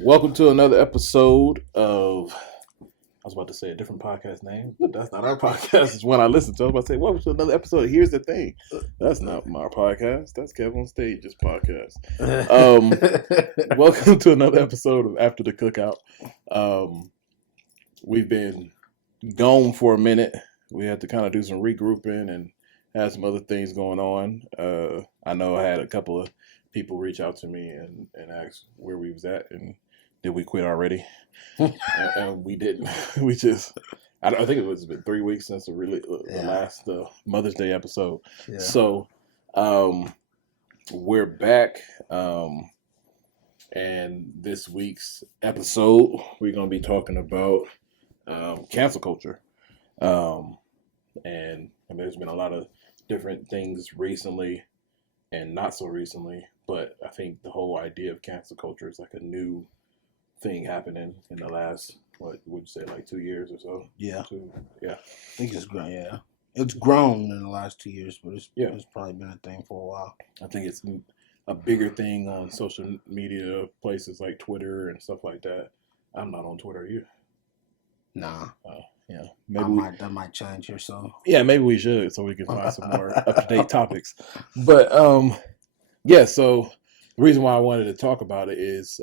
Welcome to another episode of. I was about to say a different podcast name, but that's not our podcast. It's one I listen to. I was about to say, welcome to another episode. Here's the thing. That's not my podcast. That's Kevin on Stage's podcast. Welcome to another episode of After the Cookout. We've been gone for a minute. We had to kind of do some regrouping and had some other things going on. I know I had a couple of people reach out to me and ask where we was at and did we quit already? and we didn't. We just, I think it was been 3 weeks since the last Mother's Day episode. Yeah. So we're back. And this week's episode, we're going to be talking about cancel culture. And I mean, there's been a lot of different things recently and not so recently, but I think the whole idea of cancel culture is like a new thing happening in the last, what would you say, like 2 years or so? Yeah. Yeah. I think it's grown, yeah. It's grown in the last 2 years, but it's probably been a thing for a while. I think it's a bigger thing on social media places like Twitter and stuff like that. I'm not on Twitter, are you? Nah. Yeah, maybe that might change here soon. Yeah, maybe we should, so we can find some more up-to-date topics. But yeah, so the reason why I wanted to talk about it is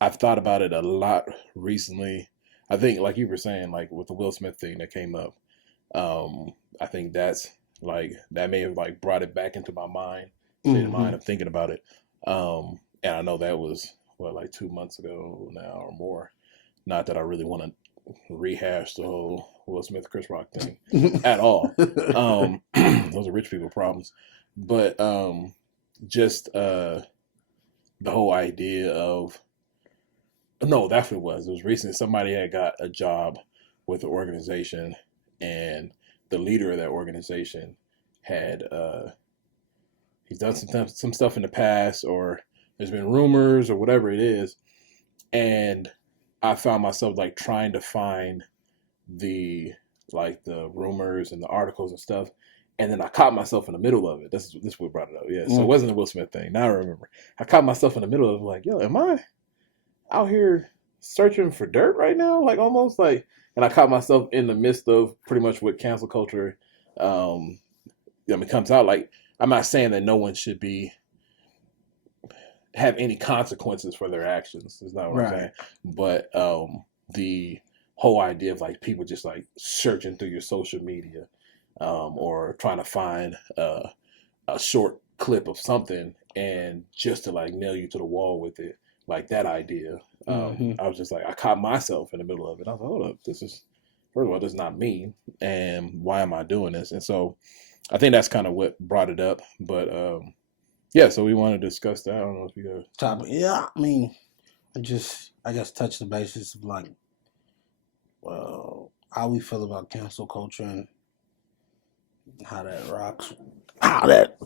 I've thought about it a lot recently. I think, like you were saying, like with the Will Smith thing that came up, I think that may have like brought it back into my mind, state of mind of thinking about it. And I know that was like 2 months ago now or more. Not that I really want to rehash the whole Will Smith Chris Rock thing at all. Those are rich people problems. But just the whole idea of that's what it was. It was recently somebody had got a job with the organization, and the leader of that organization had he's done some stuff in the past, or there's been rumors or whatever it is, and I found myself like trying to find the rumors and the articles and stuff. And then I caught myself in the middle of it. This is what brought it up. Yeah. So it wasn't a Will Smith thing. Now I remember. I caught myself in the middle of like, yo, am I out here searching for dirt right now? Like almost like, and I caught myself in the midst of pretty much what cancel culture comes out. Like, I'm not saying that no one should have any consequences for their actions. Is not what I'm saying. But the whole idea of like people just like searching through your social media or trying to find a short clip of something and just to like nail you to the wall with it, like that idea. I was just like, I caught myself in the middle of it. I was like, hold up, first of all, this is not me, and why am I doing this? And so I think that's kind of what brought it up. But yeah, so we want to discuss that. I don't know if you got topic. Yeah, I mean, I guess touch the basis of like, how we feel about cancel culture and how that rocks, how that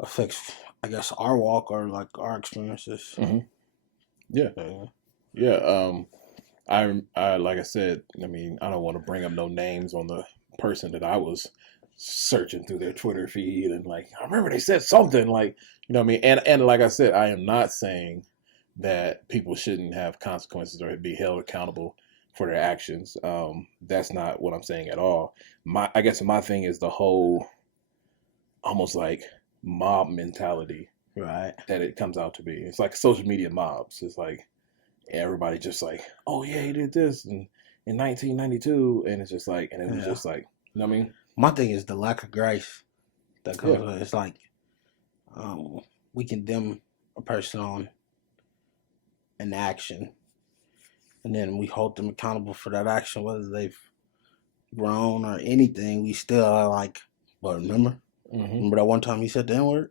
affects, I guess, our walk or like our experiences. Mm-hmm. Yeah. I like I said, I mean, I don't want to bring up no names on the person that I was searching through their Twitter feed and like, I remember they said something like, you know what I mean? And like I said, I am not saying that people shouldn't have consequences or be held accountable for their actions. That's not what I'm saying at all. I guess my thing is the whole almost like mob mentality, right? That it comes out to be. It's like social media mobs. It's like everybody just like, oh yeah, he did this in 1992, and it's just like, and it was just like, you know what I mean? My thing is the lack of grace that comes with it. It's like we condemn a person on an action, and then we hold them accountable for that action, whether they've grown or anything. We still are like, well, remember that one time he said the N-word?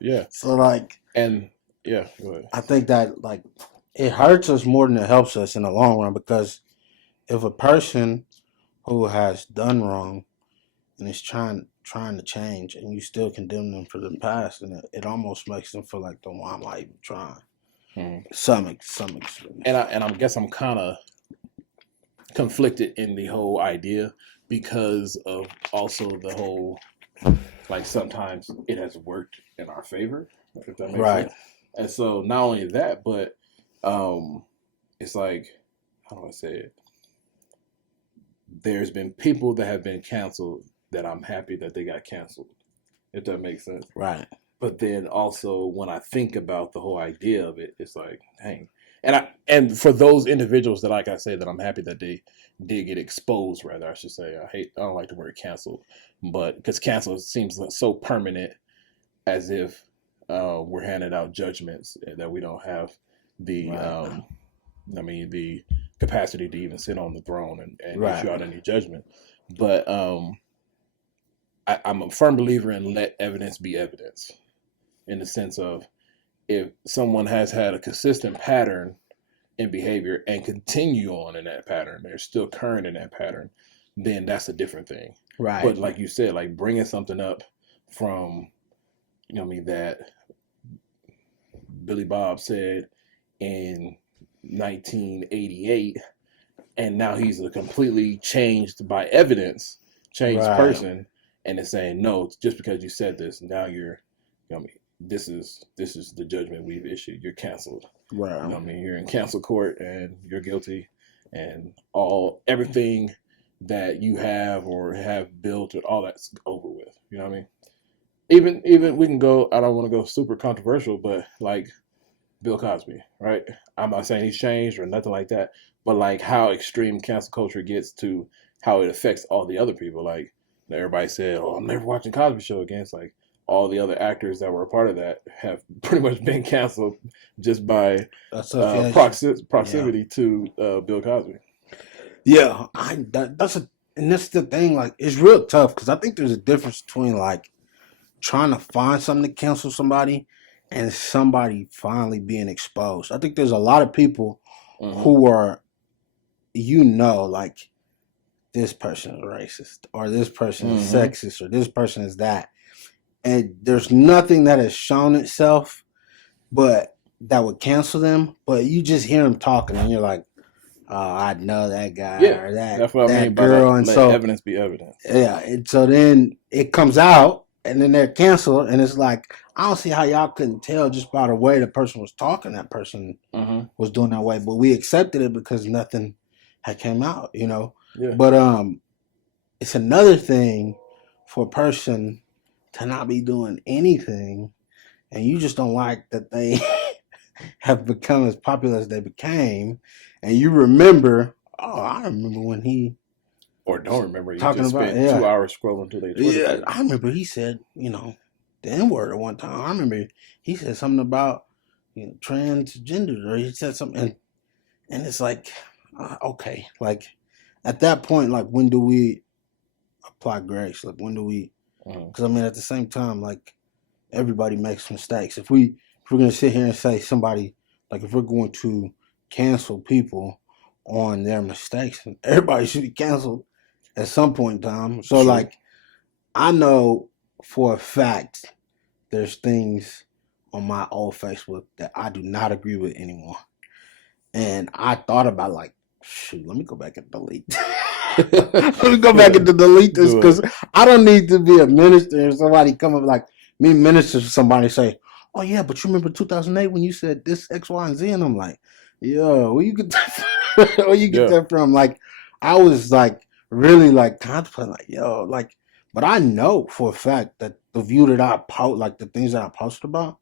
Yeah. So like, and yeah, go ahead. I think that like it hurts us more than it helps us in the long run, because if a person who has done wrong and is trying to change, and you still condemn them for the past, and it almost makes them feel like, why am I even trying? Some extent. And I guess I'm kind of conflicted in the whole idea because of also the whole, like, sometimes it has worked in our favor if that makes Right. sense. And so not only that, but it's like, how do I say it? There's been people that have been canceled that I'm happy that they got canceled, if that makes sense. Right. But then also when I think about the whole idea of it, it's like, dang. And for those individuals that, like I said, that I'm happy that they did get exposed, rather, I should say. I don't like the word canceled, but because cancel seems so permanent, as if we're handing out judgments that we don't have the Right. the capacity to even sit on the throne and Right. issue out any judgment. But I'm a firm believer in let evidence be evidence, in the sense of, if someone has had a consistent pattern in behavior and continue on in that pattern, they're still current in that pattern, then that's a different thing. Right. But like you said, like bringing something up from, that Billy Bob said in 1988, and now he's a completely changed by evidence, changed Right. person, and it's saying, no, just because you said this, now you're, this is the judgment we've issued. You're canceled. Right. You're in cancel court and you're guilty, and everything that you have or have built, and all that's over with. You know what I mean? Even we can go. I don't want to go super controversial, but like Bill Cosby, right? I'm not saying he's changed or nothing like that, but like how extreme cancel culture gets to how it affects all the other people. Like everybody said, "Oh, I'm never watching Cosby Show again." It's like all the other actors that were a part of that have pretty much been canceled just by proximity to Bill Cosby. Yeah, and that's the thing. Like, it's real tough because I think there's a difference between like trying to find something to cancel somebody and somebody finally being exposed. I think there's a lot of people who are, like, this person is racist, or this person is sexist, or this person is that. And there's nothing that has shown itself but that would cancel them. But you just hear them talking and you're like, oh, I know that guy or that's what I mean girl. By and let so evidence be evidence. Yeah. And so then it comes out and then they're canceled. And it's like, I don't see how y'all couldn't tell just by the way the person was talking, that person was doing that way. But we accepted it because nothing had came out, Yeah. But it's another thing for a person to not be doing anything, and you just don't like that they have become as popular as they became, and you remember, I remember when he, or don't remember, you talking just about, spent 2 hours scrolling through their Twitter. Yeah, I remember he said, the N-word at one time. I remember he said something about transgender, or he said something, and it's like, okay, like at that point, like when do we apply grace? Like when do we? Because I mean, at the same time, like everybody makes mistakes. If we're gonna sit here and say somebody, like if we're going to cancel people on their mistakes, everybody should be canceled at some point in time. So True. Like, I know for a fact there's things on my old Facebook that I do not agree with anymore, and I thought about like, shoot, let me go back and delete. Let me go back and delete this, because I don't need to be a minister and somebody come up like me minister to somebody say, oh yeah, but you remember 2008 when you said this X, Y, and Z? And I'm like, yo, where you get that from? Where you get that from? Like, I was like really like contemplating, like, yo, like, but I know for a fact that the view that I post, like the things that I posted about,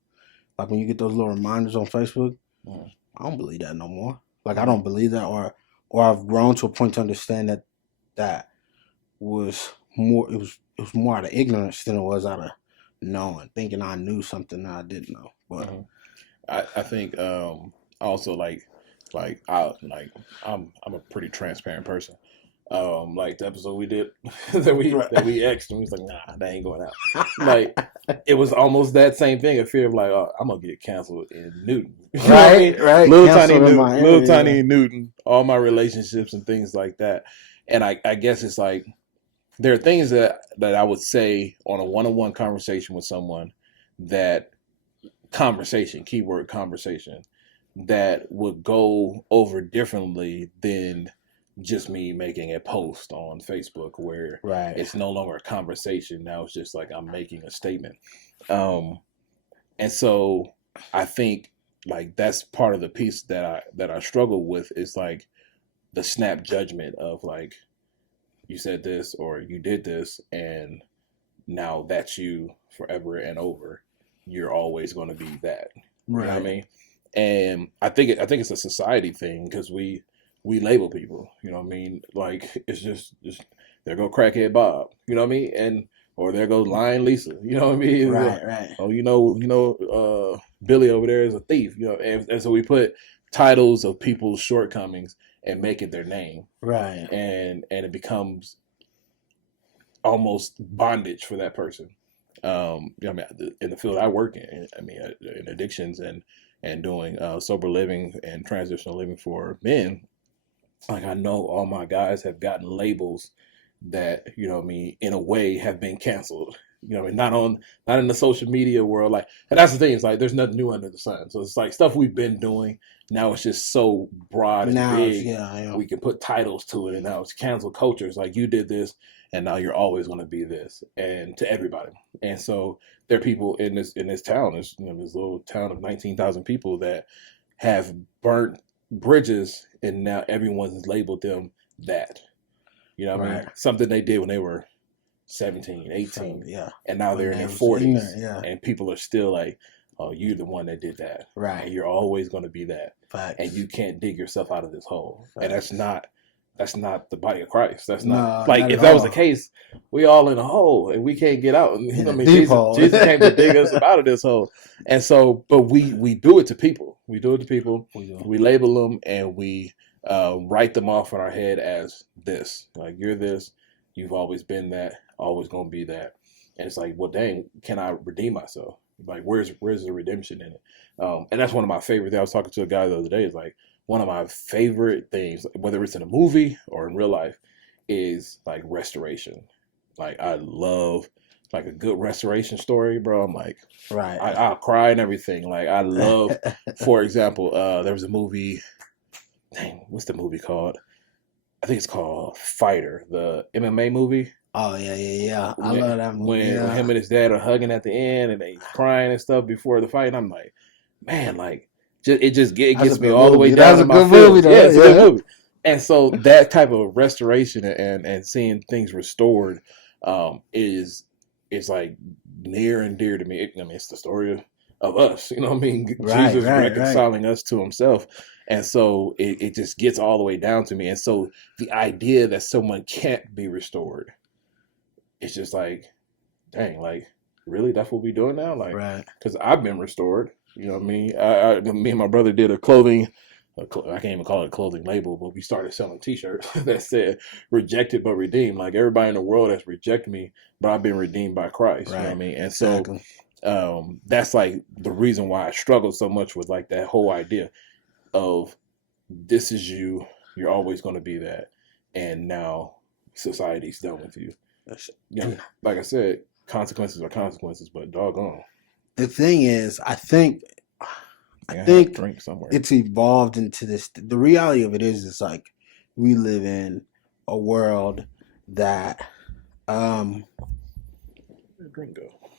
like when you get those little reminders on Facebook, I don't believe that no more. Like, I don't believe that, or I've grown to a point to understand that was more, it was more out of ignorance than it was out of knowing, thinking I knew something that I didn't know. But I think also like I'm a pretty transparent person. Like the episode we did that we X'd, and we was like, nah, that ain't going out. Like, it was almost that same thing, a fear of like, oh, I'm gonna get canceled in Newton. You know what I mean? Right. Little tiny Newton, all my relationships and things like that. And I guess it's like, there are things that I would say on a one-on-one conversation with someone, keyword conversation, that would go over differently than just me making a post on Facebook, where it's no longer a conversation. Now it's just like I'm making a statement. And And so I think like that's part of the piece that I struggle with is like the snap judgment of like you said this or you did this and now that's you forever and over. You're always going to be that. You know what I Right. mean? And I think it's a society thing because we label people. You know what I mean? Like it's just there go crackhead Bob. You know what I mean? And or there goes lying Lisa. You know what I mean? Right. Right. Oh, Billy over there is a thief. You know, and so we put titles of people's shortcomings and make it their name, Right. and it becomes almost bondage for that person. I mean, in the field I work in, I mean, in addictions and doing sober living and transitional living for men, like I know all my guys have gotten labels that you know what I mean in a way have been canceled. You know what I mean, not in the social media world, like, and that's the thing. It's like there's nothing new under the sun. So it's like stuff we've been doing. Now it's just so broad and Now, big. yeah. We can put titles to it, and now it's cancel culture. It's like you did this, and now you're always going to be this, and to everybody. And so there are people in this town, this this little town of 19,000 people that have burnt bridges, and now everyone's labeled them that. You know what I mean? Something they did when they were 17, 18. Yeah. And now they're in their 40s. And people are still like, oh, you're the one that did that. Right. And you're always going to be that. Facts. And you can't dig yourself out of this hole. Facts. And that's not the body of Christ. That's not not if that was the case, we all in a hole and we can't get out. And you know what I mean? Jesus came to dig us out of this hole. And so, but we do it to people. We do it to people. We label them and we write them off in our head as this. Like you're this. You've always been that. Always gonna be that. And it's like, well, dang, can I redeem myself? Like, where's the redemption in it? And that's one of my favorite things. I was talking to a guy the other day. It's like one of my favorite things, whether it's in a movie or in real life, is like restoration. Like I love like a good restoration story, bro. I'm like, right. I'll cry and everything. Like I love, for example, there was a movie. Dang, what's the movie called? I think it's called Fighter, the MMA movie. Oh yeah. I love that movie. When him and his dad are hugging at the end and they crying and stuff before the fight, and I'm like, man, like it gets me all the way down to my feelings. Yeah, it's a good movie. And so that type of restoration and seeing things restored is like near and dear to me. I mean, it's the story of us. You know what I mean? Jesus reconciling us to himself. And so it just gets all the way down to me. And so the idea that someone can't be restored, it's just like, dang, like, really? That's what we're doing now? Like, because I've been restored. You know what I mean? Me and my brother did a clothing, I can't even call it a clothing label, but we started selling t-shirts that said rejected but redeemed. Like everybody in the world has rejected me, but I've been redeemed by Christ. You know what I mean? And so that's like the reason why I struggle so much with like that whole idea of this is you, you're always going to be that, and now society's done with you. Like I said, consequences are consequences, but doggone. The thing is, I think drink somewhere. It's evolved into this. The reality of it is, it's like we live in a world that Gringo.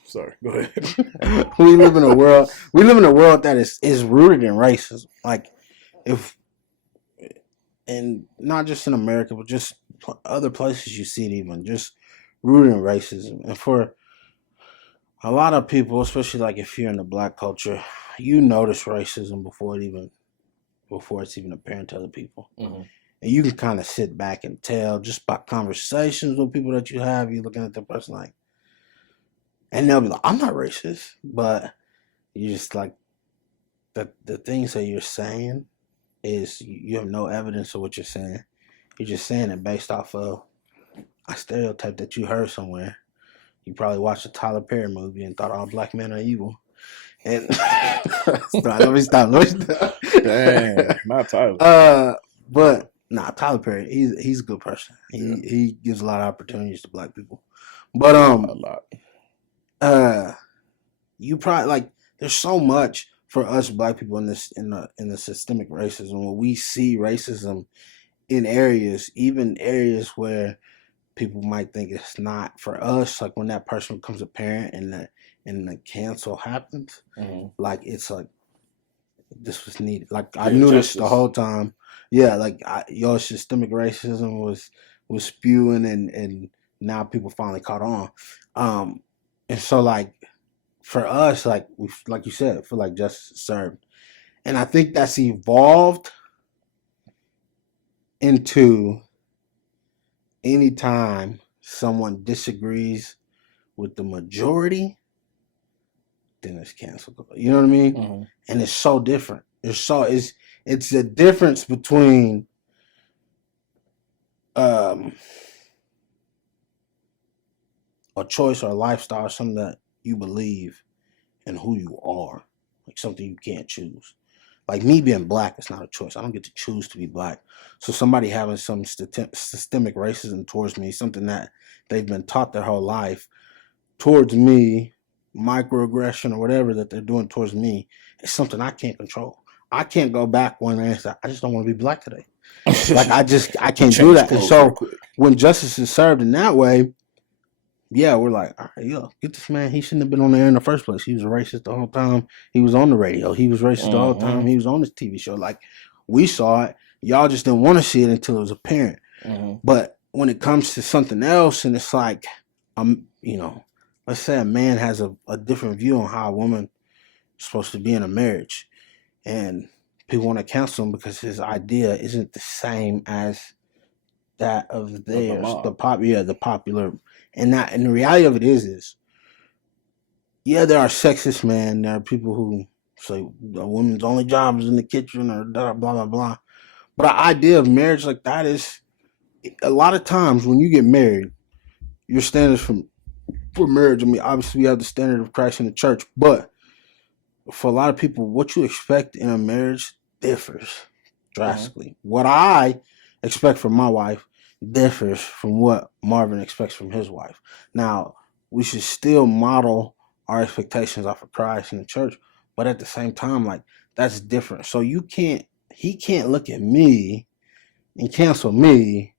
Sorry, go ahead. we live in a world that is rooted in racism. Like and not just in America, but just other places you see it, even just rooted in racism. And for a lot of people, especially like if you're in the black culture, you notice racism before it's even apparent to other people. Mm-hmm. And you can kind of sit back and tell just by conversations with people that you have. You're looking at the person like, and they'll be like, I'm not racist, but you just like the things that you're saying is you have no evidence of what you're saying. You're just saying it based off of a stereotype that you heard somewhere. You probably watched a Tyler Perry movie and thought all black men are evil. And let me stop. Dang, not Tyler. But Tyler Perry, he's a good person. He gives a lot of opportunities to black people. But a lot. You probably like there's so much for us black people in the systemic racism when we see racism in areas, even areas where people might think it's not. For us, like when that person becomes a parent and the cancel happens, like it's like this was needed. Like I knew this the whole time. Yeah, like your systemic racism was spewing, and now people finally caught on. And so like for us, like we, like you said, feel like justice served, and I think that's evolved into anytime someone disagrees with the majority, then it's canceled. You know what I mean? And it's so different. It's a difference between a choice or a lifestyle, something that you believe and who you are, like something you can't choose. Like me being black is not a choice. I don't get to choose to be black. So somebody having some systemic racism towards me, something that they've been taught their whole life towards me, microaggression or whatever that they're doing towards me, is something I can't control. I can't go back one day and say, I just don't want to be black today. Like I can't do that. And so when justice is served in that way, yeah, we're like, all right, yo, get this man. He shouldn't have been on the air in the first place. He was racist the whole time. He was on the radio. He was racist the whole time. He was on this TV show. Like, we saw it. Y'all just didn't want to see it until it was apparent. But when it comes to something else, and it's like, you know, let's say a man has a different view on how a woman is supposed to be in a marriage, and people want to cancel him because his idea isn't the same as that of theirs, the popular, and the reality of it is, yeah, there are sexists, man. There are people who say a woman's only job is in the kitchen or blah blah blah. But the idea of marriage like that is, a lot of times when you get married, your standards for marriage. I mean, obviously we have the standard of Christ in the church, but for a lot of people, what you expect in a marriage differs drastically. What I expect from my wife differs from what Marvin expects from his wife. Now, we should still model our expectations off of Christ and the church, but at the same time, like, that's different. So he can't look at me and cancel me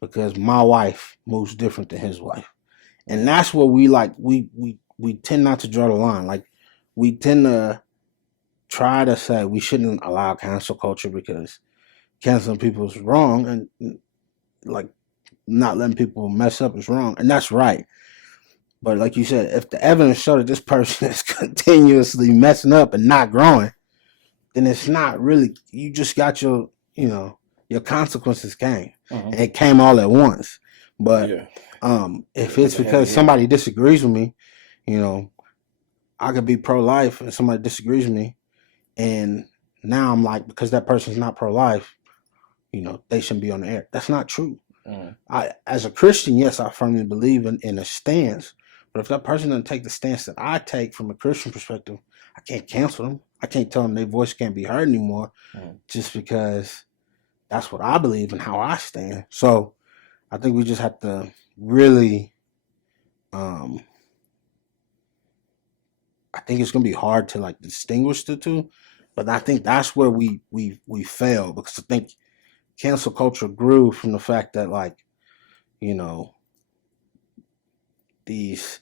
because my wife moves different than his wife. And that's what we tend not to draw the line. Like, we tend to try to say we shouldn't allow cancel culture because canceling people is wrong, and like not letting people mess up is wrong, and that's right. But like you said, if the evidence shows that this person is continuously messing up and not growing, then it's not really, you just got your consequences came, and it came all at once. But if it's because somebody disagrees with me, I could be pro-life and somebody disagrees with me, and now I'm like, because that person's not pro-life, they shouldn't be on the air. That's not true. As a Christian, yes, I firmly believe in a stance, but if that person doesn't take the stance that I take from a Christian perspective, I can't cancel them. I can't tell them their voice can't be heard anymore just because that's what I believe and how I stand. So I think we just have to really, I think it's going to be hard to like distinguish the two, but I think that's where we fail, because I think cancel culture grew from the fact that, like, these,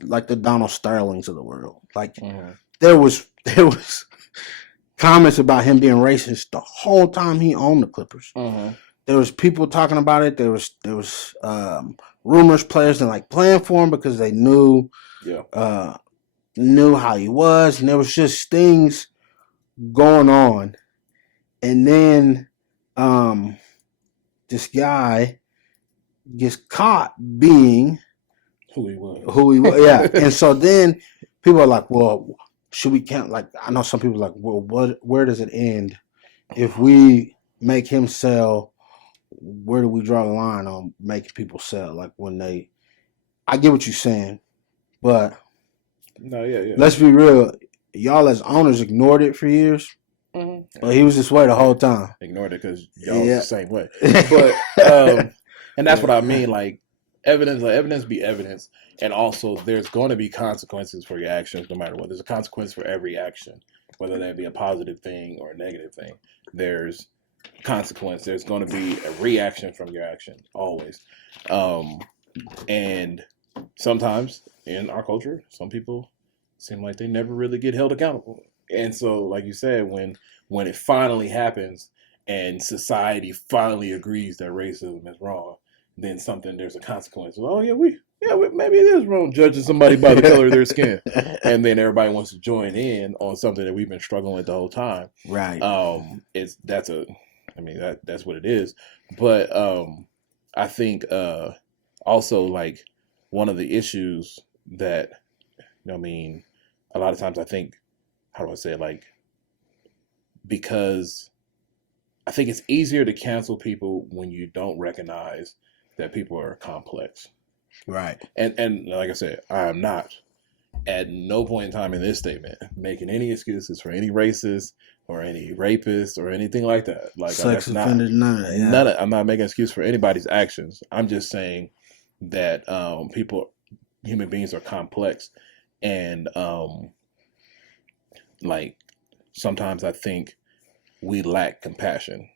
like the Donald Sterlings of the world, like there was comments about him being racist the whole time he owned the Clippers. There was people talking about it. There was rumors players didn't like playing for him because they knew how he was, and there was just things going on. And then this guy gets caught being who he was. Yeah. And so then people are like, well, should we count? Like, I know some people are like, well, where does it end? If we make him sell, where do we draw the line on making people sell? Like, I get what you're saying, but let's be real. Y'all as owners ignored it for years. But he was this way the whole time. Ignored it because y'all was the same way. But and that's what I mean. Like, evidence be evidence, and also there's going to be consequences for your actions, no matter what. There's a consequence for every action, whether that be a positive thing or a negative thing. There's consequence. There's going to be a reaction from your action always. And sometimes in our culture, some people seem like they never really get held accountable. And so, like you said, when it finally happens and society finally agrees that racism is wrong, then there's a consequence. Oh yeah, maybe it is wrong judging somebody by the color of their skin, and then everybody wants to join in on something that we've been struggling with the whole time. Right. That's what it is. But I think also like one of the issues that a lot of times I think, how do I say it, like, because I think it's easier to cancel people when you don't recognize that people are complex. Right. And like I said, I am not at no point in time in this statement making any excuses for any racist or any rapist or anything like that. Like, sex offender, none of that. I'm not making an excuse for anybody's actions. I'm just saying that human beings are complex, and like sometimes I think we lack compassion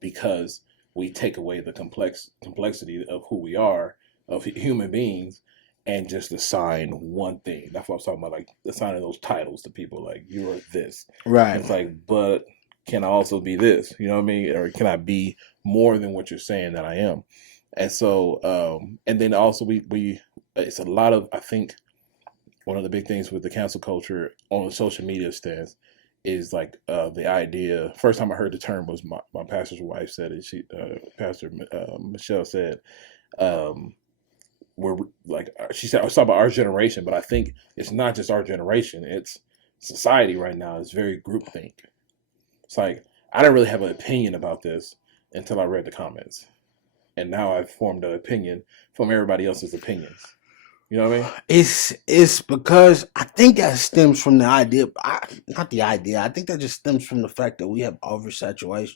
because we take away the complexity of who we are, of human beings, and just assign one thing. That's what I was talking about, like assigning those titles to people, like you are this. Right. And it's like, but can I also be this? You know what I mean? Or can I be more than what you're saying that I am? And so, and then also we it's a lot of, I think, one of the big things with the cancel culture on the social media stance is like the idea. First time I heard the term was my pastor's wife said it. Pastor Michelle said, we're like, she said, I was talking about our generation, but I think it's not just our generation. It's society right now. It's very groupthink. It's like, I didn't really have an opinion about this until I read the comments. And now I've formed an opinion from everybody else's opinions. You know what I mean? It's because I think that stems from the idea. Not the idea. I think that just stems from the fact that we have oversaturation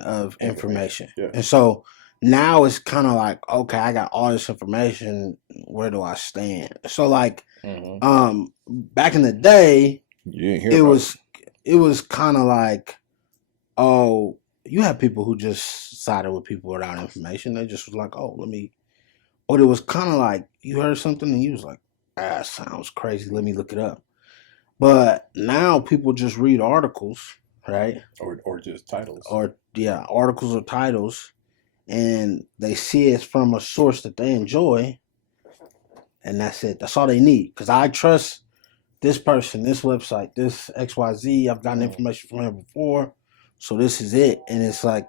of information. Yeah. And so now it's kind of like, okay, I got all this information. Where do I stand? So like, back in the day, it was kind of like, oh, you have people who just sided with people without information. They just was like, oh, or it was kind of like you heard something and you was like, sounds crazy. Let me look it up. But now people just read articles, right? Or just titles. Articles or titles, and they see it from a source that they enjoy, and that's it. That's all they need. Because I trust this person, this website, this XYZ. I've gotten information from him before, so this is it. And it's like,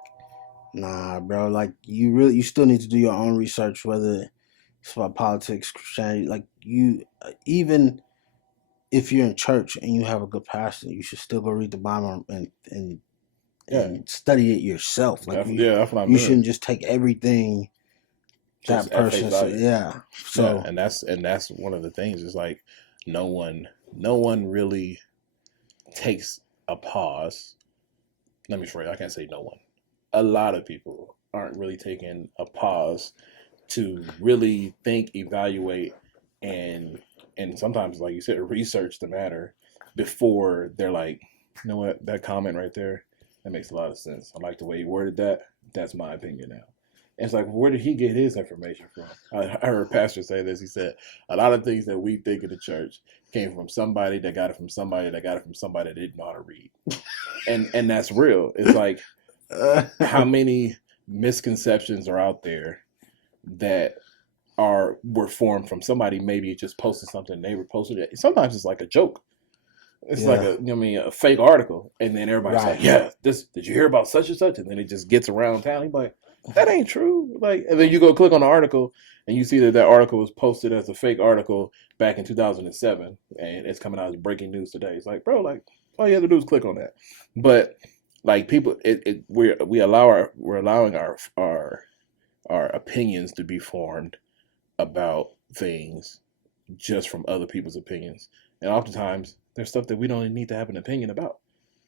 nah, bro. Like you still need to do your own research, whether it's about politics, Christianity. Like even if you're in church and you have a good pastor, you should still go read the Bible and study it yourself. Like that's what I'm you doing. Shouldn't just take everything that person said. Yeah. So and that's one of the things. Is like no one really takes a pause. Let me phrase. I can't say no one. A lot of people aren't really taking a pause to really think, evaluate, and sometimes, like you said, research the matter before they're like, you know what, that comment right there, that makes a lot of sense. I like the way he worded that. That's my opinion now. And it's like, where did he get his information from? I heard a pastor say this. He said, a lot of things that we think in the church came from somebody that got it from somebody that got it from somebody that didn't know how to read. And that's real. It's like, how many misconceptions are out there that were formed from somebody maybe just posted something, they reposted it. Sometimes it's like a joke. It's like a fake article, and then everybody's like, "Yeah, did you hear about such and such?" And then it just gets around town. You're like, "That ain't true." Like, and then you go click on the article, and you see that article was posted as a fake article back in 2007, and it's coming out as breaking news today. It's like, bro, like all you have to do is click on that. But like people, we're allowing our opinions to be formed about things just from other people's opinions, and oftentimes there's stuff that we don't even need to have an opinion about,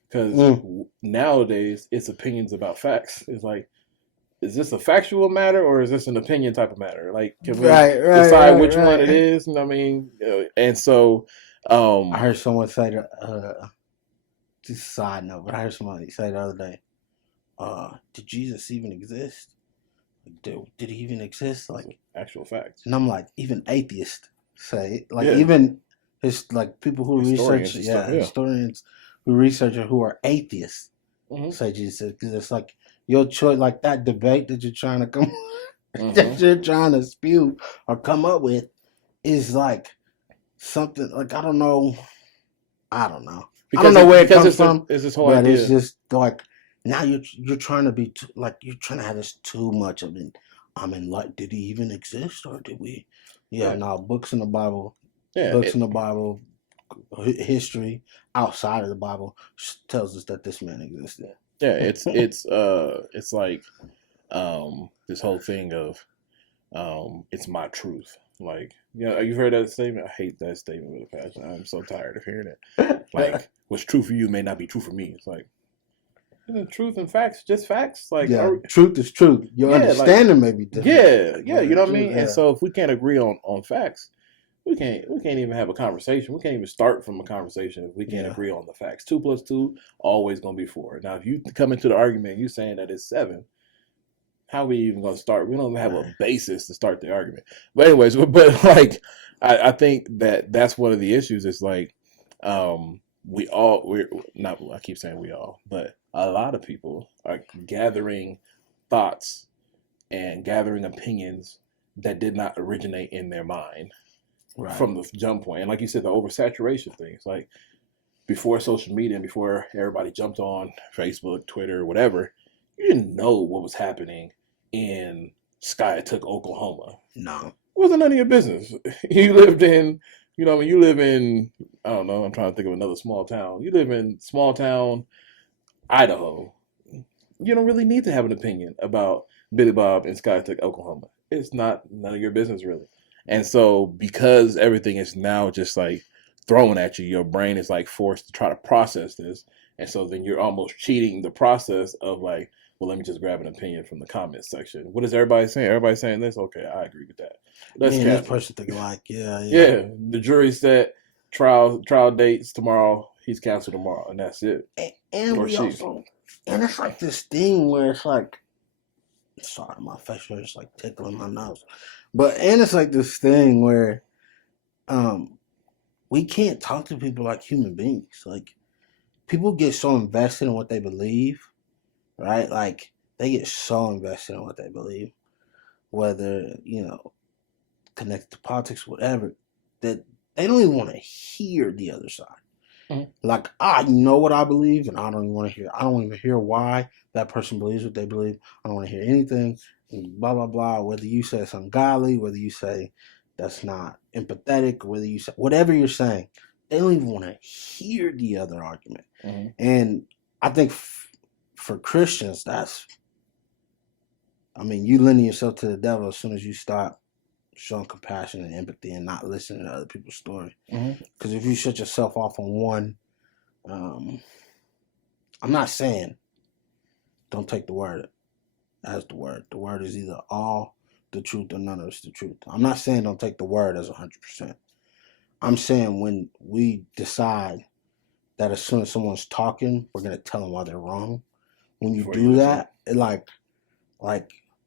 because nowadays it's opinions about facts. It's like, is this a factual matter or is this an opinion type of matter? Like, can we decide which one it is? You know what I mean? And so I heard someone say Just a side note, but I heard somebody say the other day, did Jesus even exist? Did he even exist? Like actual facts. And I'm like, even atheists say, like, Yeah. even like people who Historians research, and stuff, yeah. historians who research it who are atheists say Jesus, because it's like your choice, like that debate that you're trying to come, that you're trying to spew or come up with, is like something like I don't know. Because I don't know where it comes from. It's this whole but idea. It's just like now you're trying to be like you're trying to have this too much of it. I mean, like, did he even exist, or did we? Yeah, no. Books in the Bible, history outside of the Bible tells us that this man existed. Yeah, it's like this whole thing of it's my truth. Like, you've heard that statement. I hate that statement with a passion. I'm so tired of hearing it. Like, what's true for you may not be true for me. It's like, isn't truth and facts just facts? Like, truth is truth. Your understanding may be different. Yeah, you know what I mean. And so, if we can't agree on facts, we can't even have a conversation. We can't even start from a conversation if we can't agree on the facts. 2 + 2 always gonna be 4. Now, if you come into the argument, and you saying that it's 7. How are we even gonna start? We don't even have a basis to start the argument. But anyways, but like, I think that's one of the issues. Is like, we're not. I keep saying we all, but a lot of people are gathering thoughts and gathering opinions that did not originate in their mind from the jump point. And like you said, the oversaturation thing. It's like before social media and before everybody jumped on Facebook, Twitter, whatever, you didn't know what was happening in Skiatook, Oklahoma. No. It wasn't none of your business. You lived in, you live in, I don't know, I'm trying to think of another small town. You live in small town, Idaho. You don't really need to have an opinion about Billy Bob in Skiatook, Oklahoma. It's none of your business, really. And so because everything is now just like thrown at you, your brain is like forced to try to process this. And so then you're almost cheating the process of like, well, let me just grab an opinion from the comments section. What is everybody saying? Everybody's saying this? Okay, I agree with that. This person thinking like, yeah. The jury said trial dates tomorrow. He's canceled tomorrow, and that's it. And it's like this thing where it's like, sorry, my face is like tickling my nose. And it's like this thing where we can't talk to people like human beings. Like, people get so invested in what they believe, right? Like, they get so invested in what they believe, whether, connected to politics, whatever, that they don't even want to hear the other side. Mm-hmm. Like, you know what I believe, and I don't even want to hear. I don't even hear why that person believes what they believe. I don't want to hear anything, blah, blah, blah. Whether you say it's ungodly, whether you say that's not empathetic, whether you say whatever you're saying, they don't even want to hear the other argument. Mm-hmm. And I think for Christians, you lending yourself to the devil as soon as you stop showing compassion and empathy and not listening to other people's story. Because if you shut yourself off on one, I'm not saying don't take the word as the word. The word is either all the truth or none of it's the truth. I'm not saying don't take the word as 100%. I'm saying when we decide that as soon as someone's talking, we're going to tell them why they're wrong. When you do that,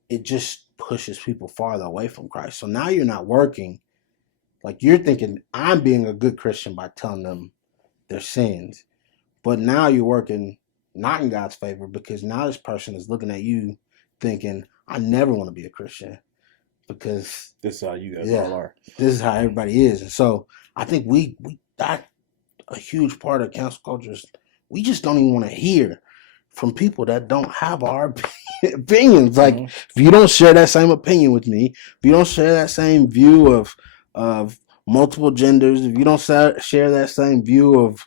it just pushes people farther away from Christ. So now you're not working. Like, you're thinking, I'm being a good Christian by telling them their sins. But now you're working not in God's favor, because now this person is looking at you thinking, I never want to be a Christian, because this is how you guys all are. This is how everybody is. And so I think that a huge part of cancel culture is we just don't even want to hear from people that don't have our opinions. Like, if you don't share that same opinion with me, if you don't share that same view of multiple genders, if you don't share that same view of,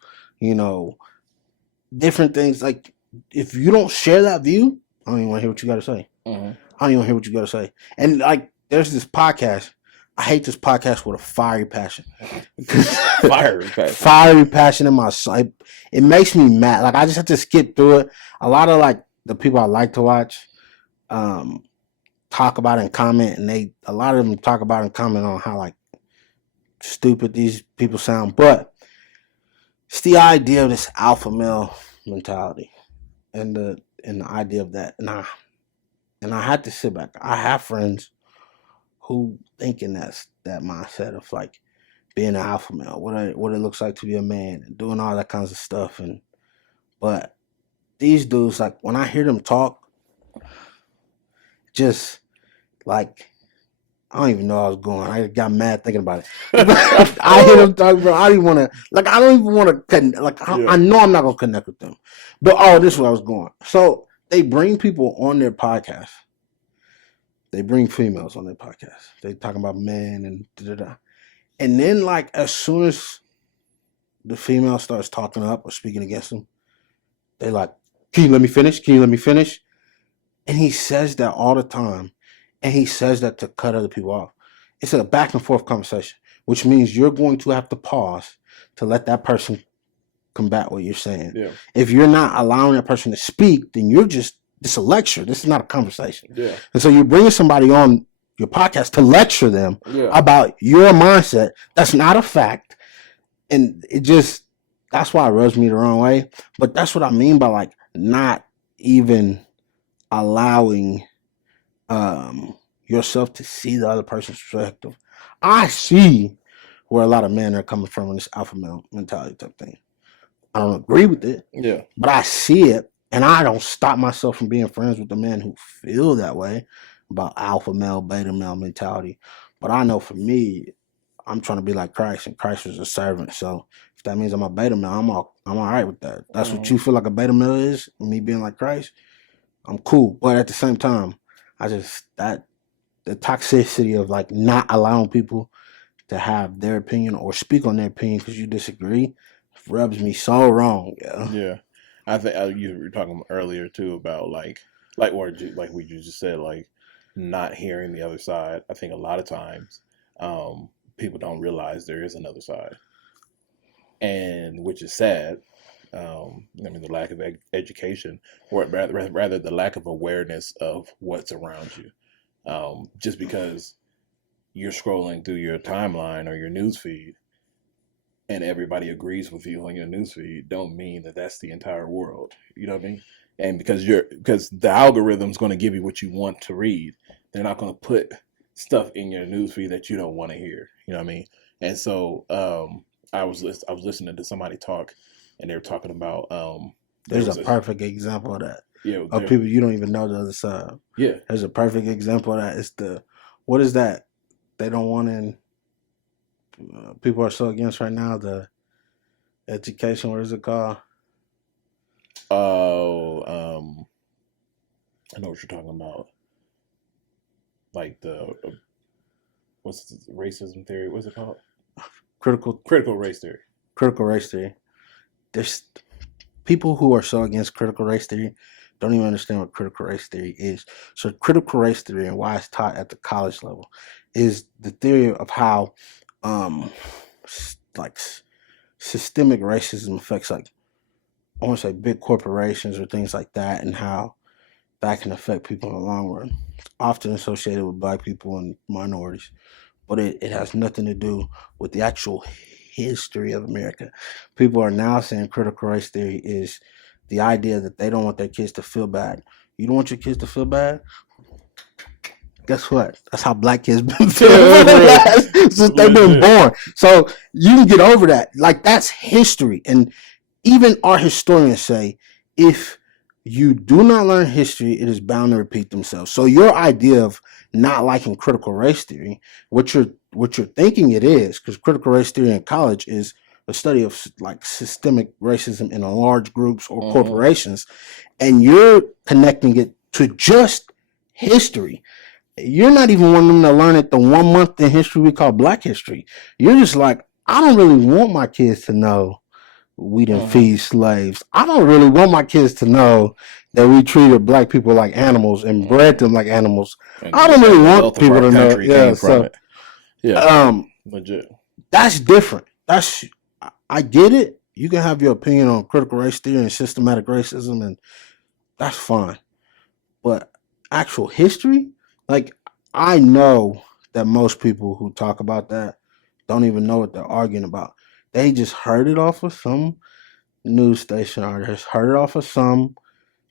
different things, like, if you don't share that view, I don't even want to hear what you got to say. I don't even want to hear what you got to say. And like, there's this podcast. I hate this podcast with a fiery passion. Fiery passion in my sight. It makes me mad. Like, I just have to skip through it. A lot of like the people I like to watch talk about it and comment, and a lot of them talk about it and comment on how like stupid these people sound. But It's the idea of this alpha male mentality, and the idea of that, and I had to sit back. I have friends who thinking that mindset of like being an alpha male, what it looks like to be a man, and doing all that kinds of stuff, but these dudes, like when I hear them talk, just like I don't even know where I was going. I got mad thinking about it. I hear them talk, bro. I don't even want to. Like, I don't even want to connect. Like, I know I'm not gonna connect with them. But this is where I was going. So they bring people on their podcast. They bring females on their podcast. They talking about men and da-da-da. And then, like, as soon as the female starts talking up or speaking against them, they like, "Can you let me finish? Can you let me finish?" And he says that all the time. And he says that to cut other people off. It's a back and forth conversation, which means you're going to have to pause to let that person combat what you're saying. Yeah. If you're not allowing that person to speak, then it's a lecture. This is not a conversation. Yeah. And so you're bringing somebody on your podcast to lecture them about your mindset. That's not a fact. And that's why it rubs me the wrong way. But that's what I mean by like not even allowing yourself to see the other person's perspective. I see where a lot of men are coming from in this alpha male mentality type thing. I don't agree with it, but I see it, and I don't stop myself from being friends with the men who feel that way about alpha male, beta male mentality. But I know for me, I'm trying to be like Christ, and Christ was a servant. So if that means I'm a beta male, I'm all right with that. That's what you feel like a beta male is, me being like Christ. I'm cool, but at the same time, the toxicity of like not allowing people to have their opinion or speak on their opinion because you disagree rubs me so wrong. Yeah, I think you were talking earlier too about like we just said, like not hearing the other side. I think a lot of times people don't realize there is another side, and which is sad. I mean, the lack of education, or rather the lack of awareness of what's around you. Just because you're scrolling through your timeline or your newsfeed, and everybody agrees with you on your newsfeed, don't mean that that's the entire world. You know what I mean? And because the algorithm's going to give you what you want to read, they're not going to put stuff in your newsfeed that you don't want to hear. You know what I mean? And so I was listening to somebody talk. And they were talking about there's a perfect example of that. Yeah, of people you don't even know the other side. Yeah, there's a perfect example of that. It's what is that they don't want in people are so against right now, the education. What is it called? Oh, I know what you're talking about. Like what's the racism theory? What's it called? Critical race theory. Critical race theory. There's people who are so against critical race theory don't even understand what critical race theory is. So critical race theory and why it's taught at the college level is the theory of how like systemic racism affects, like I want to say big corporations or things like that, and how that can affect people in the long run. It's often associated with Black people and minorities, but it has nothing to do with the actual history of America. People are now saying critical race theory is the idea that they don't want their kids to feel bad. You don't want your kids to feel bad? Guess what? That's how Black kids been feeling since they've been born. So you can get over that. Like, that's history. And even our historians say, if you do not learn history, it is bound to repeat themselves. So your idea of not liking critical race theory, what you're thinking it is, because critical race theory in college is a study of like systemic racism in large groups or corporations, and you're connecting it to just history. You're not even wanting them to learn it the 1 month in history we call Black history. You're just like, I don't really want my kids to know we didn't feed slaves. I don't really want my kids to know that we treated Black people like animals and bred them like animals. And I don't really want people to know. Yeah, so legit. That's different. I get it. You can have your opinion on critical race theory and systematic racism, and that's fine. But actual history, like, I know that most people who talk about that don't even know what they're arguing about. They just heard it off of some news station, or just heard it off of some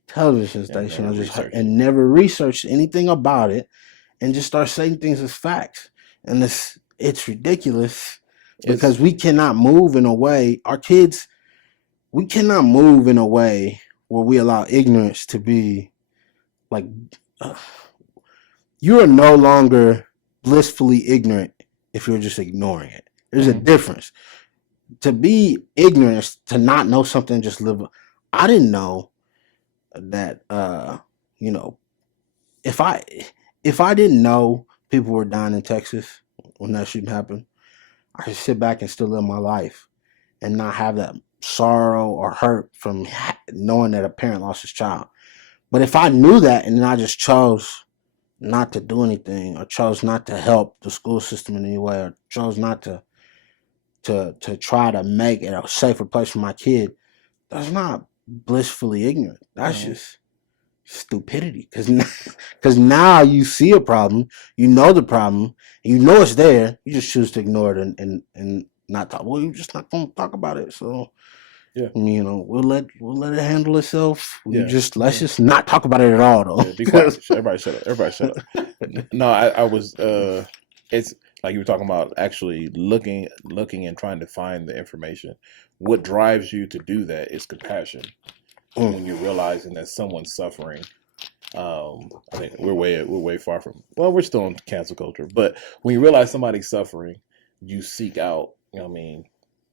television station, or just heard, and never researched anything about it, and just start saying things as facts. And it's ridiculous because we cannot move in a way, our kids, we cannot move in a way where we allow ignorance to be like, you are no longer blissfully ignorant if you're just ignoring it. There's a difference. To be ignorant is to not know something, just live. I didn't know that, you know, if I didn't know people were dying in Texas when that shouldn't happen, I could sit back and still live my life and not have that sorrow or hurt from knowing that a parent lost his child. But if I knew that and then I just chose not to do anything, or chose not to help the school system in any way, or chose not to try to make it a safer place for my kid, that's not blissfully ignorant. That's just stupidity. Because now you see a problem, you know the problem, and you know it's there. You just choose to ignore it and not talk. Well, you're just not going to talk about it. So, you know, we'll let it handle itself. Let's just not talk about it at all, though. Be quiet. Everybody shut up. Everybody shut up. No, I was. It's like you were talking about actually looking and trying to find the information. What drives you to do that is compassion. When you're realizing that someone's suffering. I think we're way far from. Well, we're still in cancel culture, but when you realize somebody's suffering, you seek out. You know what I mean?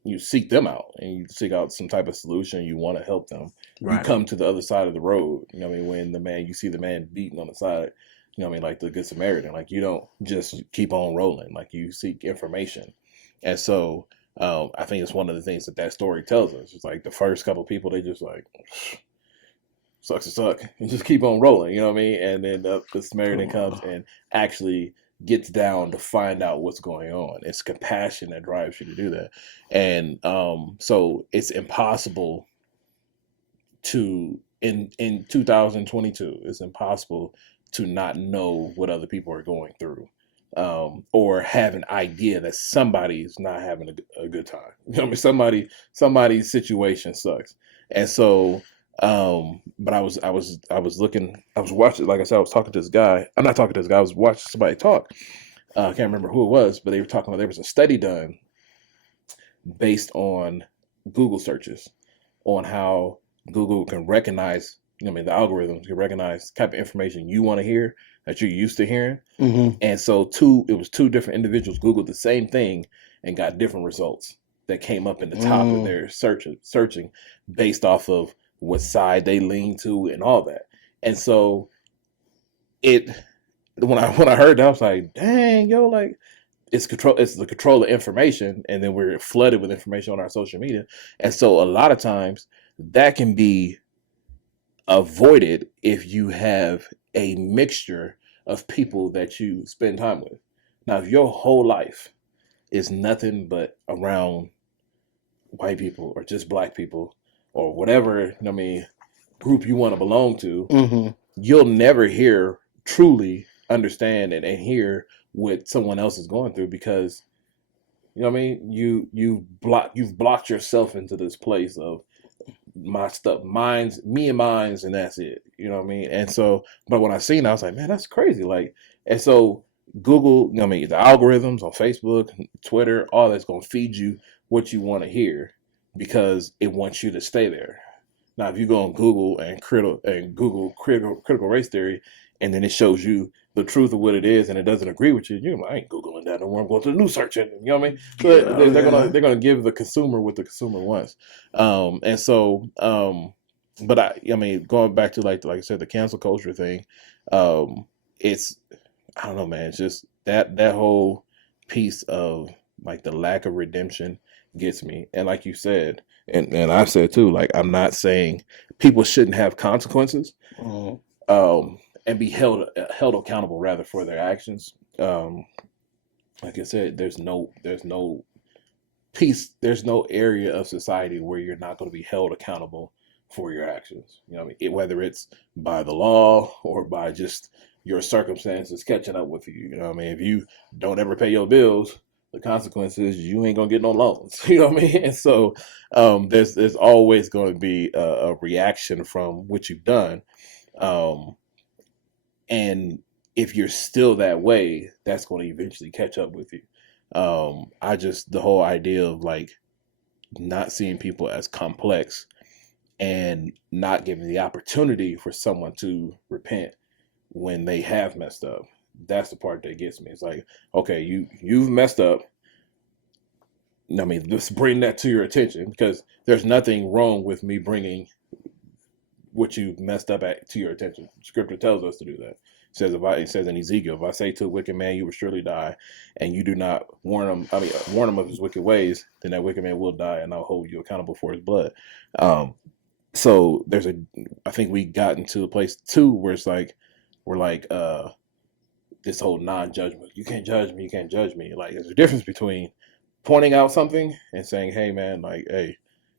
You seek them out and you seek out some type of solution. You want to help them. Right. You come to the other side of the road. You know what I mean? When you see the man beaten on the side, you know what I mean? Like the Good Samaritan, like you don't just keep on rolling, like you seek information. And so, I think it's one of the things that story tells us. It's like the first couple of people, they just like, sucks to suck and just keep on rolling. You know what I mean? And then the Samaritan comes and actually gets down to find out what's going on. It's compassion that drives you to do that. And so it's impossible to in 2022, it's impossible to not know what other people are going through, or have an idea that somebody's not having a good time. You know what I mean? Somebody's situation sucks. And so but I was watching, like I said, I was talking to this guy. I'm not talking to this guy. I was watching somebody talk. I can't remember who it was, but they were talking about there was a study done based on Google searches on how Google can recognize, you know, I mean, the algorithms can recognize the type of information you want to hear that you're used to hearing. Mm-hmm. And so it was two different individuals Googled the same thing and got different results that came up in the top of their searching based off of what side they lean to and all that. And so when I heard that, I was like, dang, yo, like it's the control of information, and then we're flooded with information on our social media. And so a lot of times that can be avoided if you have a mixture of people that you spend time with. Now, if your whole life is nothing but around white people or just black people or whatever, you know what I mean, group you want to belong to, you'll never truly understand and hear what someone else is going through, because, you know what I mean, you've blocked yourself into this place of my stuff, me and mine's, and that's it. You know what I mean? And so, but when I seen it, I was like, man, that's crazy. Like, and so Google, you know what I mean, the algorithms on Facebook, Twitter, all that's going to feed you what you want to hear because it wants you to stay there. Now, if you go on Google and Google critical race theory, and then it shows you the truth of what it is, and it doesn't agree with you, you're like, I ain't Googling that no more. I'm going to the news search engine. You know what I mean? So they're gonna give the consumer what the consumer wants. And so, but I mean, going back to like I said, the cancel culture thing, it's, I don't know, man. It's just that whole piece of like the lack of redemption gets me. And like you said, and I said too, like, I'm not saying people shouldn't have consequences, and be held accountable rather for their actions. Like I said, there's no area of society where you're not going to be held accountable for your actions. You know what I mean? Whether it's by the law or by just your circumstances catching up with you. You know what I mean? If you don't ever pay your bills, the consequence is you ain't gonna get no loans. You know what I mean? And so there's always going to be a reaction from what you've done. Um, and if you're still that way, that's going to eventually catch up with you. I just the whole idea of like not seeing people as complex and not giving the opportunity for someone to repent when they have messed up. That's the part that gets me. It's like, okay, you've messed up. I mean, let's bring that to your attention because there's nothing wrong with me bringing what you messed up at to your attention. Scripture tells us to do that. It says in Ezekiel, if I say to a wicked man, you will surely die, and you do not warn him of his wicked ways, then that wicked man will die, and I'll hold you accountable for his blood. So I think we got into a place too where it's like we're like this whole non-judgment. You can't judge me. You can't judge me. Like there's a difference between pointing out something and saying, hey man, like, hey,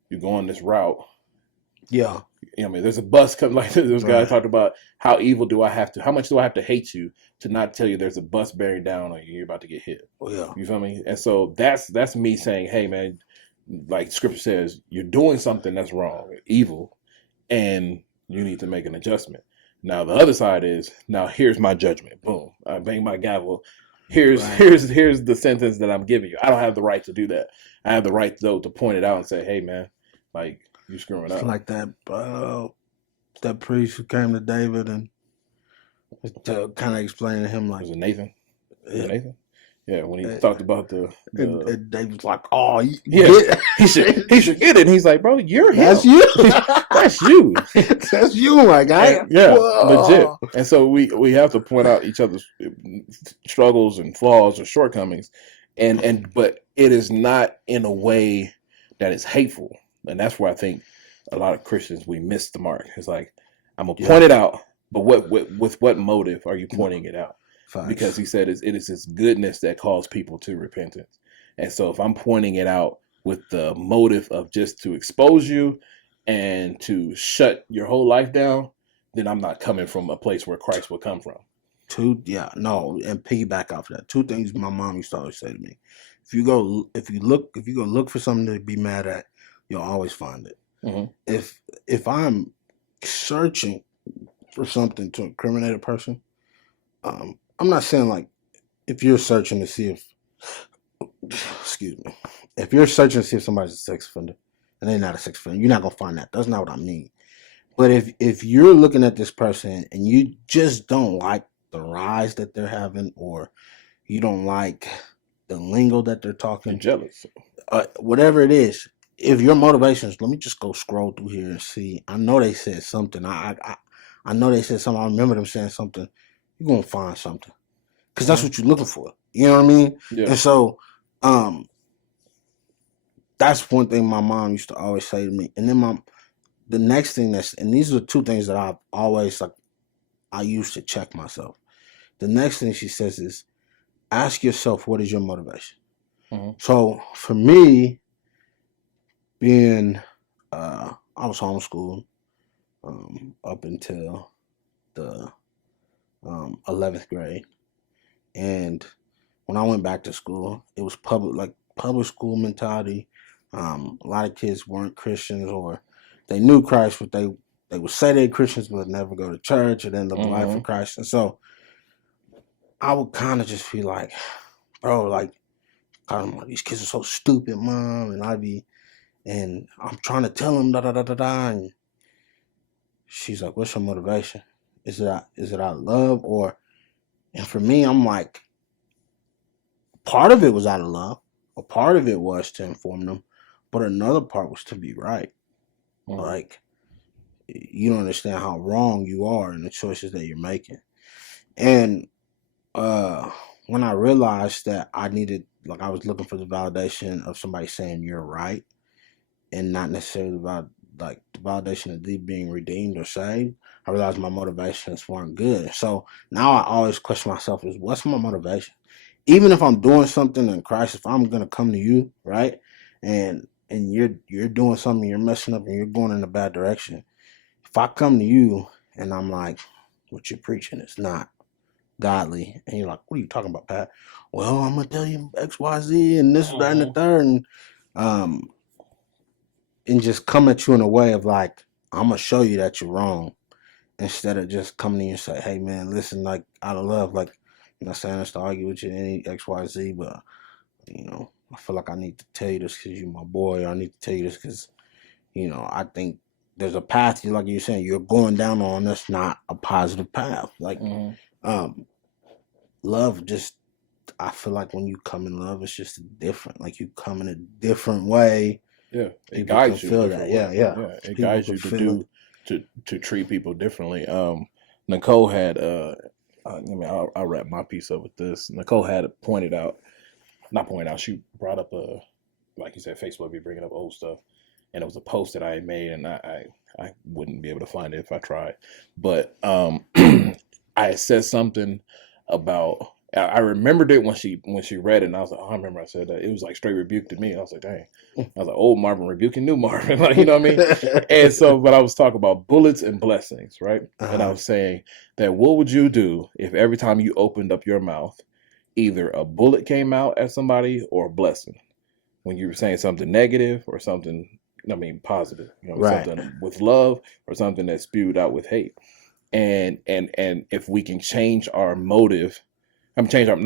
you're going this route. Yeah. You know what I mean? There's a bus coming, like this guy talked about how much do I have to hate you to not tell you there's a bus bearing down on you, you're about to get hit. Oh, yeah. You feel me? And so that's me saying, hey man, like scripture says, you're doing something that's wrong, evil, and you need to make an adjustment. Now the other side is, now here's my judgment. Boom. I bang my gavel. Here's the sentence that I'm giving you. I don't have the right to do that. I have the right though to point it out and say, hey man, like you screwing up. Like that priest who came to David and to kind of explain to him like, was it Nathan? Yeah. Nathan? Yeah, when he talked about the and David's like, oh, yeah, he should get it. And he's like, bro, you're him. That's you. That's you. That's you, my guy. Yeah, whoa. Legit. And so we have to point out each other's struggles and flaws or shortcomings, but it is not in a way that is hateful, and that's where I think a lot of Christians we miss the mark. It's like I'm gonna point it out, but with what motive are you pointing it out? Facts. Because he said it is his goodness that calls people to repentance. And so if I'm pointing it out with the motive of just to expose you and to shut your whole life down, then I'm not coming from a place where Christ would come from. And piggyback off of that. Two things my mom used to always say to me. If you go look for something to be mad at, you'll always find it. Mm-hmm. If I'm searching for something to incriminate a person, I'm not saying like if you're searching to see if you're searching to see if somebody's a sex offender and they're not a sex offender, you're not gonna find that. That's not what I mean. But if you're looking at this person and you just don't like the rise that they're having, or you don't like the lingo that they're talking, you're jealous, whatever it is. If your motivation is, let me just go scroll through here and see. I know they said something. I know they said something. I remember them saying something. You're going to find something. Because that's what you're looking for. You know what I mean? Yeah. And so, that's one thing my mom used to always say to me. And then the next thing and these are the two things that I've always, I used to check myself. The next thing she says is, ask yourself, what is your motivation? Mm-hmm. So, for me, being, I was homeschooled up until the 11th grade. And when I went back to school, it was public school mentality. A lot of kids weren't Christians, or they knew Christ, but they would say they're Christians but never go to church or then live a life for Christ. And so I would kind of just be like, bro, like, these kids are so stupid, Mom. And I'm trying to tell them da-da-da-da-da. And she's like, what's your motivation? Is it out of love? And for me, I'm like, part of it was out of love. A part of it was to inform them. But another part was to be right. Mm-hmm. Like, you don't understand how wrong you are in the choices that you're making. And when I realized that I was looking for the validation of somebody saying you're right, and not necessarily about the validation of thee being redeemed or saved, I realized my motivations weren't good. So now I always question myself is, what's my motivation? Even if I'm doing something in Christ, if I'm gonna come to you, right, and you're doing something, you're messing up and you're going in a bad direction, if I come to you and I'm like, what you're preaching is not godly, and you're like, what are you talking about, Pat? Well, I'm gonna tell you X, Y, Z, and this, that, and the third, um, and just come at you in a way of like, I'm gonna show you that you're wrong, instead of just coming to you and say, hey man, listen, like out of love, like I'm not saying this to argue with you any X, Y, Z, but I feel like I need to tell you this because you're my boy. Or I need to tell you this because I think there's a path, like you're saying, you're going down on that's not a positive path. Like, love just, I feel like when you come in love, it's just different. Like you come in a different way. Yeah, it guides you. Feel that. Yeah. It guides you to treat people differently. Nicole had I'll wrap my piece up with this. Nicole had she brought up like you said, Facebook be bringing up old stuff, and it was a post that I had made, and I wouldn't be able to find it if I tried, but I had said something about. I remembered it when she read it, and I was like, oh, I remember I said that. It was like straight rebuke to me. I was like, dang. I was like, old Marvin rebuking new Marvin. Like, you know what I mean? And so, but I was talking about bullets and blessings, right? And I was saying that what would you do if every time you opened up your mouth, either a bullet came out at somebody or a blessing? When you were saying something negative or something, positive, right. Something with love or something that spewed out with hate. And if we can change our motive, change our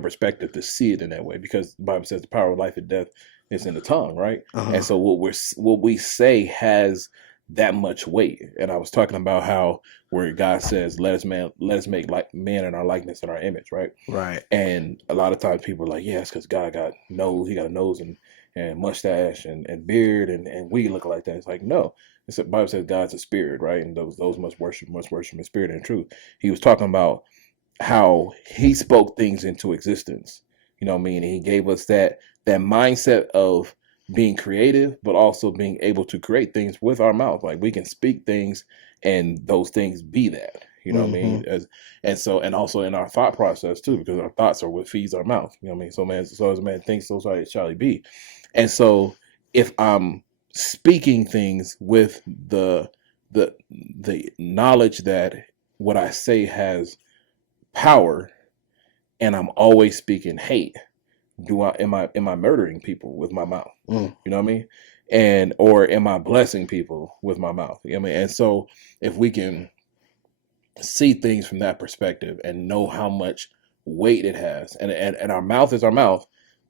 perspective to see it in that way, because the Bible says the power of life and death is in the tongue, right? And so what we say has that much weight. And I was talking about how where God says, let us make like men in our likeness and our image, right? Right. And a lot of times people are like, yeah, it's because God got nose, he got a nose and mustache and beard and we look like that. It's like, no. The Bible says God's a spirit, right? And those must worship in spirit and truth. He was talking about how he spoke things into existence, and he gave us that mindset of being creative, but also being able to create things with our mouth. Like we can speak things and those things be that, what I mean? And also in our thought process too, because our thoughts are what feeds our mouth, So as a man thinks, so shall he be. And so if I'm speaking things with the knowledge that what I say has power, and I'm always speaking hate, am I murdering people with my mouth? You know what I mean? And or am I blessing people with my mouth? You know what I mean? And so if we can see things from that perspective and know how much weight it has, and our mouth is our mouth,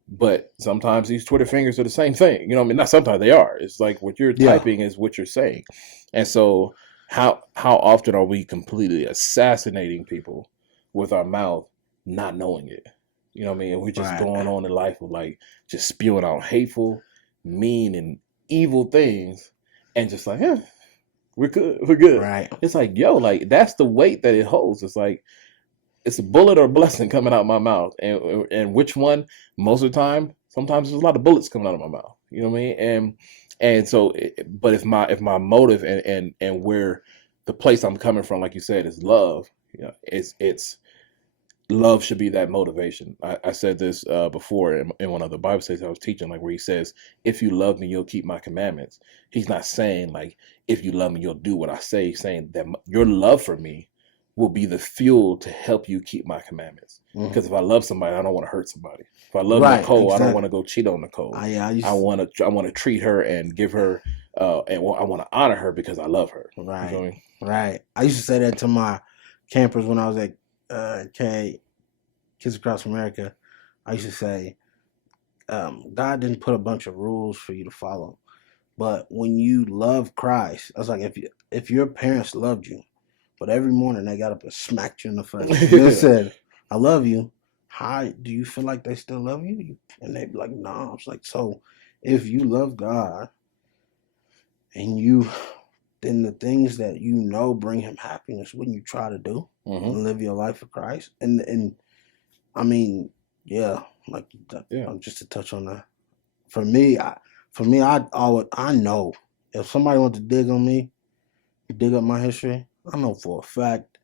but sometimes these Twitter fingers are the same thing. You know what I mean? Not sometimes, they are. It's like what you're typing is what you're saying. And so how often are we completely assassinating people with our mouth, not knowing it? You know what I mean? And we're just going on in life with like just spewing out hateful, mean, and evil things, and just like, yeah, we're good. Right. It's like, yo, like that's the weight that it holds. It's like it's a bullet or a blessing coming out of my mouth, and which one? Most of the time, sometimes there's a lot of bullets coming out of my mouth. You know what I mean? And so, but if my motive and where the place I'm coming from, like you said, is love. It's love should be that motivation. I said this before in one of the Bible studies I was teaching, like where he says, if you love me, you'll keep my commandments. He's not saying like, if you love me, you'll do what I say. He's saying that your love for me will be the fuel to help you keep my commandments. Because if I love somebody, I don't want to hurt somebody. If I love Nicole, I don't want to go cheat on Nicole. I want to treat her and give her, I want to honor her because I love her. Right. You know what I mean? Right. I used to say that to my campers when I was at Kids Across America. I used to say, God didn't put a bunch of rules for you to follow, but when you love Christ, I was like, if your parents loved you, but every morning they got up and smacked you in the face, they said, "I love you." How do you feel like they still love you? And they'd be like, "Nah." I was like, so if you love God and then the things that bring him happiness, wouldn't you try to do and live your life for Christ? And I mean, yeah, like just to touch on that. For me, I know if somebody wants to dig on me, dig up my history, I know for a fact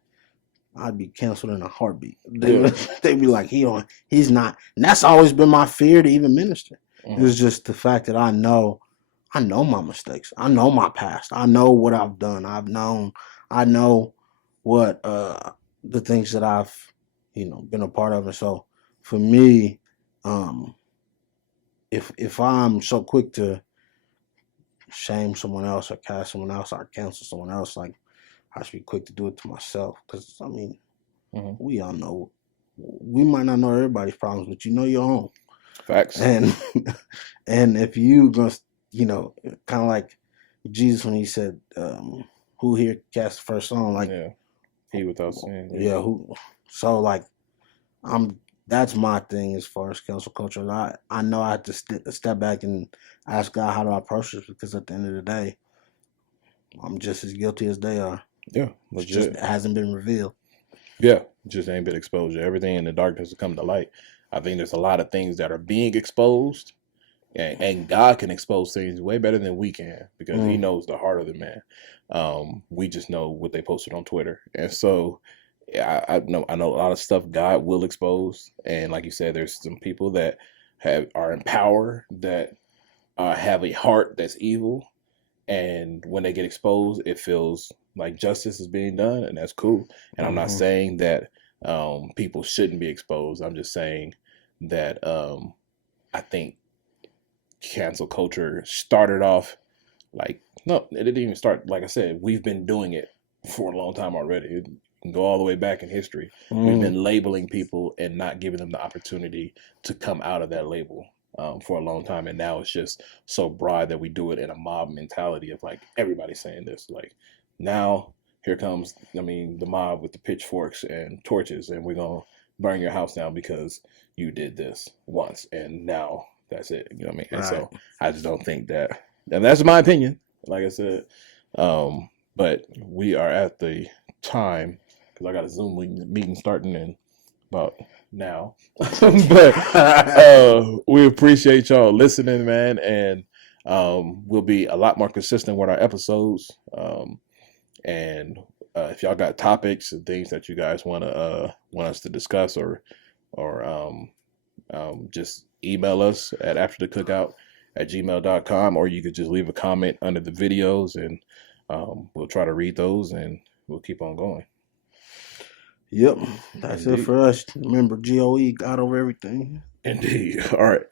I'd be canceled in a heartbeat. They'd be like, he's not. And that's always been my fear to even minister. It's just the fact that I know my mistakes. I know my past. I know what I've done. I know what the things that I've, been a part of. And so for me, if I'm so quick to shame someone else or cast someone else or cancel someone else, like I should be quick to do it to myself. Because we all know, we might not know everybody's problems, but you know your own. Facts. And and if you gonna, kind of like Jesus when he said, "Who here cast the first stone?" Like, he without sin. Yeah, who? So like, That's my thing as far as cancel culture. I know I have to step back and ask God, how do I approach this? Because at the end of the day, I'm just as guilty as they are. Yeah, legit. It just hasn't been revealed. Yeah, just ain't been exposed. Everything in the darkness has come to light. I think there's a lot of things that are being exposed, and God can expose things way better than we can because He knows the heart of the man. We just know what they posted on Twitter, and so I know a lot of stuff God will expose. And like you said, there's some people that are in power that have a heart that's evil, and when they get exposed, it feels like justice is being done, and that's cool. And I'm not saying that people shouldn't be exposed. I'm just saying that I think cancel culture started off no, it didn't even start. Like I said, we've been doing it for a long time already. It can go all the way back in history. We've been labeling people and not giving them the opportunity to come out of that label for a long time. And now it's just so broad that we do it in a mob mentality of like everybody saying this. Like now here comes, the mob with the pitchforks and torches, and we're going to burn your house down because you did this once. And now that's it. You know what I mean? And so I just don't think that, and that's my opinion, like I said. But we are at the time, because I got a Zoom meeting starting in about now. But we appreciate y'all listening, man, and we'll be a lot more consistent with our episodes. And if y'all got topics and things that you guys want us to discuss, or just email us at afterthecookout@gmail.com, or you could just leave a comment under the videos, and we'll try to read those, and we'll keep on going. Yep, that's Indeed. It for us. Remember, GOE, God over everything. Indeed. All right.